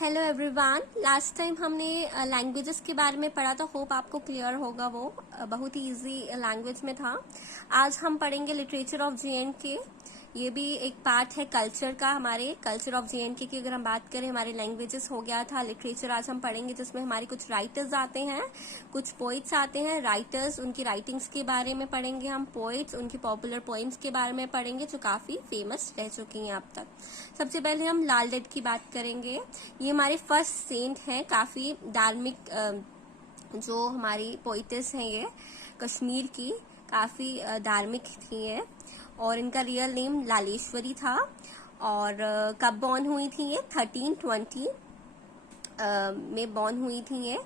Hello everyone. Last time हमने languages के बारे में पढ़ा था। होप आपको क्लियर होगा। वो बहुत ही इजी लैंग्वेज में था। आज हम पढ़ेंगे लिटरेचर ऑफ JNK। ये भी एक पार्ट है कल्चर का। हमारे कल्चर ऑफ JNK की अगर हम बात करें, हमारे लैंग्वेजेस हो गया था। लिटरेचर आज हम पढ़ेंगे जिसमें हमारे कुछ राइटर्स आते हैं, कुछ पोइट्स आते हैं। राइटर्स, उनकी राइटिंग्स के बारे में पढ़ेंगे हम। पोइट्स, उनकी पॉपुलर पोइम्स के बारे में पढ़ेंगे जो काफी फेमस रह चुकी हैं अब तक। सबसे पहले हम लाल डेथ की बात करेंगे। ये हमारे फर्स्ट सेंट हैं, काफी धार्मिक जो हमारी पोइटेस हैं, ये कश्मीर की काफी धार्मिक थी ये। और इनका रियल नेम लालेश्वरी था। और कब बॉर्न हुई थी ये? 1320 में बॉर्न हुई थी ये।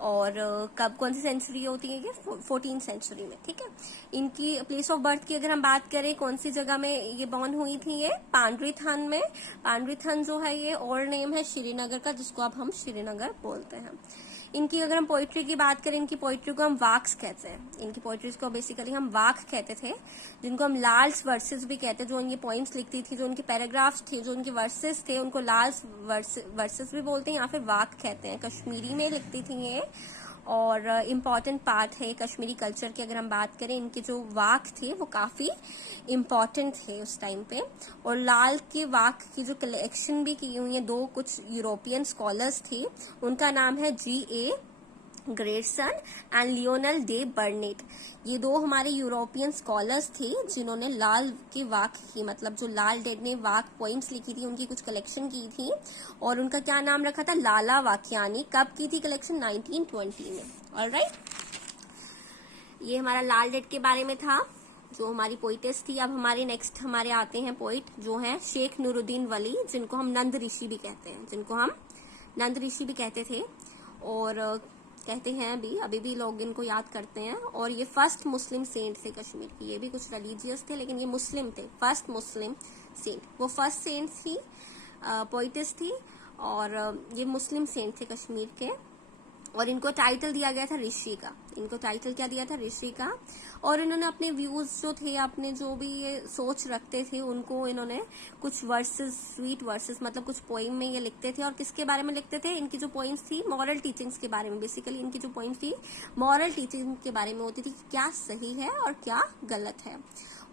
और कब, कौन सी सेंचुरी होती है ये? 14th सेंचुरी में। ठीक है। इनकी प्लेस ऑफ बर्थ की अगर हम बात करें, कौन सी जगह में ये बॉर्न हुई थी ये? पांडरीथन में। पांडरीथन जो है ये ओल्ड नेम है श्रीनगर का, जिसको अब हम श्रीनगर बोलते हैं। इनकी अगर हम पोइट्री की बात करें, इनकी पोइट्री को हम वाक्स कहते हैं। इनकी पोइट्रीज को बेसिकली हम वाक कहते थे, जिनको हम लाल्स वर्सेस भी कहते हैं। जो इनकी पोइम्स लिखती थी, जो उनके पैराग्राफ्स थे, जो उनके वर्सेस थे, उनको लाल्स वर्सेस भी बोलते हैं या फिर वाक कहते हैं। कश्मीरी में लिखती थी ये। और इम्पॉर्टेंट पार्ट है कश्मीरी कल्चर की। अगर हम बात करें, इनके जो वाक थे वो काफी इम्पॉर्टेंट थे उस टाइम पे। और लाल के वाक की जो कलेक्शन भी की हुई है, दो कुछ यूरोपियन स्कॉलर्स थे, उनका नाम है G.A. Grayson and Lionel day बर्नेट। ये दो हमारे यूरोपियन स्कॉलर्स थे जिन्होंने लाल के वाक की, मतलब जो लाल डेड ने वाक पोइम्स लिखी थी, उनकी कुछ कलेक्शन की थी। और उनका क्या नाम रखा था? लाला वाक्यानी। कब की थी कलेक्शन? 1920 में। ऑलराइट, ये हमारा लाल डेड के बारे में था, जो हमारी पोइटेस थी। अब हमारे नेक्स्ट हमारे आते हैं पोइट, जो हैं शेख नूरुद्दीन वली, जिनको हम नंद ऋषि भी कहते हैं, जिनको हम नंद ऋषि भी कहते थे और कहते हैं अभी भी लोग इनको याद करते हैं। और ये फर्स्ट मुस्लिम सेंट थे कश्मीर की। ये भी कुछ रिलीजियस थे, लेकिन ये मुस्लिम थे। फर्स्ट मुस्लिम सेंट, वो फर्स्ट सेंट थी, पोइटेस थी। और ये मुस्लिम सेंट थे कश्मीर के। और इनको टाइटल दिया गया था ऋषि का। इनको टाइटल क्या दिया था? ऋषि का। और इन्होंने अपने व्यूज जो थे, अपने जो भी ये सोच रखते थे, उनको इन्होंने कुछ वर्सेस, स्वीट वर्सेस, मतलब कुछ पोइम में ये लिखते थे। और किसके बारे में लिखते थे? इनकी जो पोइम्स थी मॉरल टीचिंग्स के बारे में। बेसिकली इनकी जो पोइम्स थी मॉरल टीचिंग के बारे में होती थी कि क्या सही है और क्या गलत है।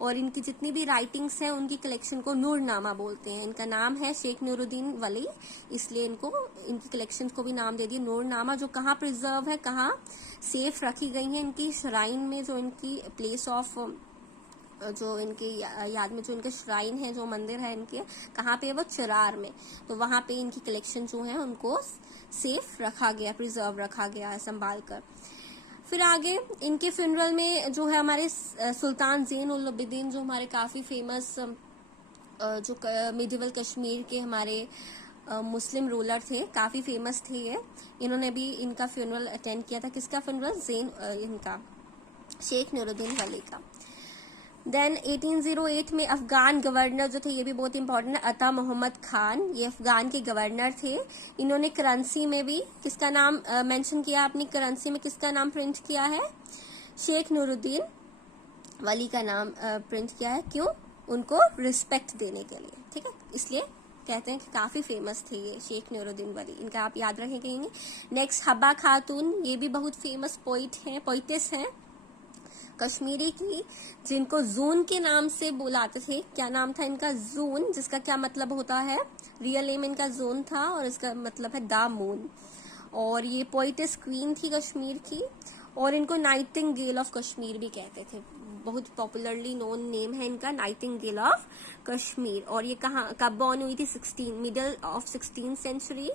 और इनकी जितनी भी राइटिंग्स हैं, उनकी कलेक्शन को नूरनामा बोलते हैं। इनका नाम है शेख नूरुद्दीन वली, इसलिए इनको, इनकी कलेक्शन को भी नाम दे दिया नूरनामा। जो कहाँ प्रिजर्व है, कहाँ सेफ रखी गई है? इनकी श्राइन में, जो इनकी प्लेस ऑफ, जो इनके याद में जो इनके श्राइन है, जो मंदिर है इनके, कहाँ पे? वो चरार में। तो वहां पे इनकी कलेक्शन जो है उनको सेफ रखा गया, प्रिजर्व रखा गया है संभाल कर। फिर आगे इनके फ्यूनरल में जो है हमारे सुल्तान ज़ैन उल अबिदीन, जो हमारे काफी फेमस जो मिडिवल कश्मीर के हमारे मुस्लिम रूलर थे, काफी फेमस थे ये। इन्होंने भी इनका फ्यूनरल अटेंड किया था। किसका फ्यूनरल? इनका शेख नूरुद्दीन वली का। देन 1808 में अफगान गवर्नर जो थे, ये भी बहुत इंपॉर्टेंट है, अता मोहम्मद खान, ये अफगान के गवर्नर थे। इन्होंने करेंसी में भी किसका नाम मेंशन किया? अपनी करेंसी में किसका नाम प्रिंट किया है? शेख नूरुद्दीन वली का नाम प्रिंट किया है। क्यों? उनको रिस्पेक्ट देने के लिए। ठीक है, इसलिए कहते हैं कि काफी फेमस थे ये शेख नूरुद्दीन वली। इनका आप याद रखेंगे। नेक्स्ट हब्बा खातून, ये भी बहुत फेमस पोइट हैं, पोइटेस हैं कश्मीरी की, जिनको जून के नाम से बुलाते थे। क्या नाम था इनका? जून, जिसका क्या मतलब होता है? रियल नेम इनका जून था और इसका मतलब है द मून। और ये पोइटेस क्वीन थी कश्मीर की। और इनको नाइटिंगेल ऑफ कश्मीर भी कहते थे। बहुत पॉपुलरली नोन नेम है इनका, नाइटिंगेल ऑफ कश्मीर। और ये कहाँ, कब बॉर्न हुई थी? Middle of 16th century.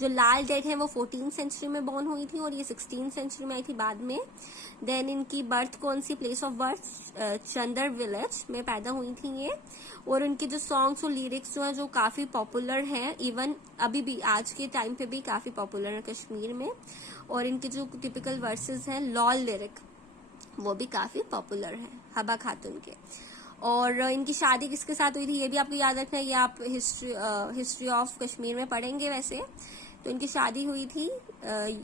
जो लाल डेड है वो 14th सेंचुरी में बॉर्न हुई थी और ये 16th सेंचुरी में आई थी बाद में। देन इनकी बर्थ कौन सी? Place of birth Chandar village में पैदा हुई थी ये। और उनके जो सॉन्ग्स और लिरिक्स जो है, जो काफी पॉपुलर हैं, इवन अभी भी आज के टाइम पे भी काफी पॉपुलर है कश्मीर में। और इनके जो टिपिकल वर्सेस हैं, लॉल लिरिक, वो भी काफी पॉपुलर है हब्बा खातून के। और इनकी शादी किसके साथ हुई थी? ये भी आपको याद रखना है, ये आप हिस्ट्री ऑफ कश्मीर में पढ़ेंगे वैसे। तो इनकी शादी हुई थी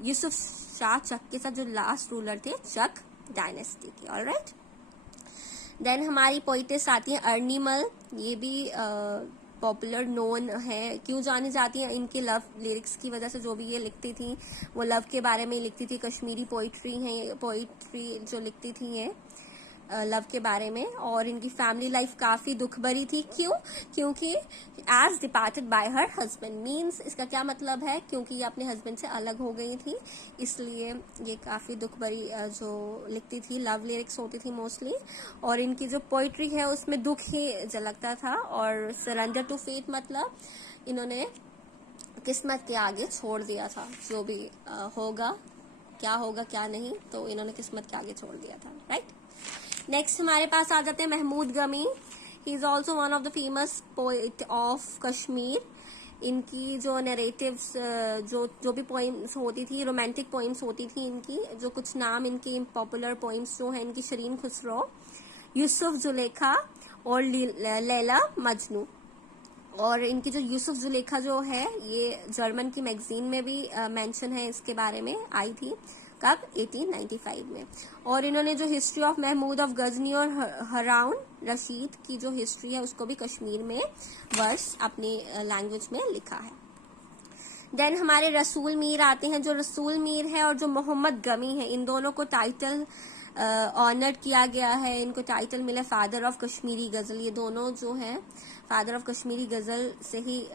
यूसुफ शाह चक के साथ, जो लास्ट रूलर थे चक डायनेस्टी के। ऑलराइट, देन हमारी पोइटेस आती है अर्निमल। ये भी पॉपुलर नोन है, क्यों जानी जाती हैं इनके लव लिरिक्स की वजह से। जो भी ये लिखती थी वो लव के बारे में लिखती थी, कश्मीरी पोइट्री है, ये पोइट्री जो लिखती थी ये लव के बारे में। और इनकी फैमिली लाइफ काफी दुख भरी थी। क्यों? क्योंकि as departed by her husband, means इसका क्या मतलब है, क्योंकि ये अपने हस्बैंड से अलग हो गई थी, इसलिए ये काफी दुख भरी जो लिखती थी, लव लिरिक्स होती थी मोस्टली। और इनकी जो पोइट्री है उसमें दुख ही झलकता था। और सरेंडर टू फेट मतलब इन्होंने किस्मत के आगे छोड़ दिया था, जो भी होगा क्या नहीं, तो इन्होंने किस्मत के आगे छोड़ दिया था, राइट। नेक्स्ट हमारे पास आ जाते हैं महमूद गमी। ही is also one of the famous poet of Kashmir. इनकी जो नरेटिव्स जो भी पोइम्स होती थी, रोमांटिक पोइम्स होती थी इनकी। जो कुछ नाम इनके पॉपुलर पोइम्स जो हैं इनकी, शरीन खुसरो, यूसुफ जुलेखा और लैला मजनू। और इनकी जो यूसुफ जुलेखा जो है ये जर्मन की मैगजीन में भी मेंशन है, इसके बारे में आई थी, कब? 1895 में। और इन्होंने जो history of Mahmud of Ghazni और हराउन रशीद की जो हिस्ट्री है उसको भी कश्मीर में वर्स अपनी लैंग्वेज में लिखा है। देन हमारे रसूल मीर आते हैं। जो रसूल मीर है और जो मोहम्मद गमी है, इन दोनों को टाइटल ऑनर्ड किया गया है, इनको टाइटल मिला फादर ऑफ कश्मीरी गजल। ये दोनों जो हैं फादर ऑफ कश्मीरी गजल से ही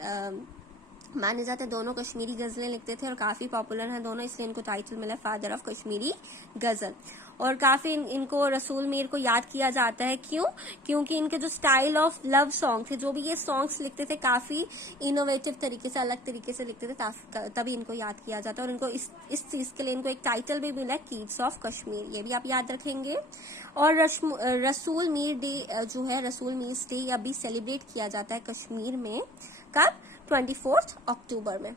माने जाते हैं। दोनों कश्मीरी गजलें लिखते थे और काफी पॉपुलर हैं दोनों, इसलिए इनको टाइटल मिला फादर ऑफ कश्मीरी गजल। और काफी इनको रसूल मीर को याद किया जाता है। क्यों? क्योंकि इनके जो स्टाइल ऑफ लव सॉन्ग थे, जो भी ये सॉन्ग्स लिखते थे, काफी इनोवेटिव तरीके से, अलग तरीके से लिखते थे, तभी इनको याद किया जाता है। और इनको इस चीज के लिए इनको एक टाइटल भी मिला, कीट्स ऑफ कश्मीर, ये भी आप याद रखेंगे। और रसूल मीर डे जो है, रसूल मीर डे अभी सेलिब्रेट किया जाता है कश्मीर में, कब? 24 अक्टूबर में।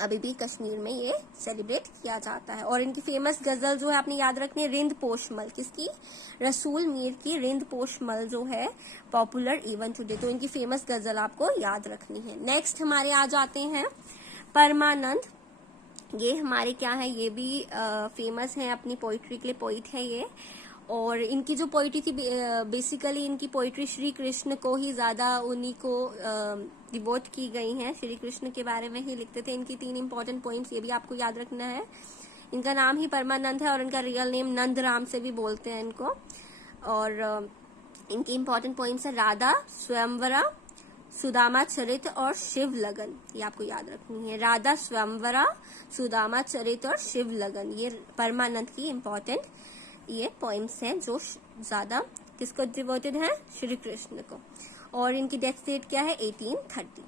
अभी भी कश्मीर में ये सेलिब्रेट किया जाता है। और इनकी फेमस गजल जो है आपने याद रखनी है, रिंद पोशमल। किसकी? रसूल मीर की रिंद पोशमल जो है पॉपुलर इवन टुडे। तो इनकी फेमस गजल आपको याद रखनी है। नेक्स्ट हमारे आ जाते हैं परमानंद। ये हमारे क्या है, ये भी फेमस है अपनी पोइट्री के लिए, पोइट है ये। और इनकी जो पोइट्री थी, बेसिकली इनकी पोइट्री श्री कृष्ण को ही ज्यादा, उन्हीं को डिवोट की गई हैं, श्री कृष्ण के बारे में ही लिखते थे। इनकी 3 इंपॉर्टेंट पोइम्स, ये भी आपको याद रखना है। इनका नाम ही परमानंद है और इनका रियल नेम नंद राम से भी बोलते हैं इनको। और इनकी इंपॉर्टेंट पोइम्स है राधा स्वयंवरा, सुदामा चरित और शिव लगन। ये आपको याद रखनी है, राधा स्वयंवरा, सुदामा चरित और शिव लगन। ये परमानंद की इंपॉर्टेंट ये पोइम्स हैं जो ज्यादा किसको डिवोटेड है? श्री कृष्ण को। और इनकी डेथ डेट क्या है? 1830।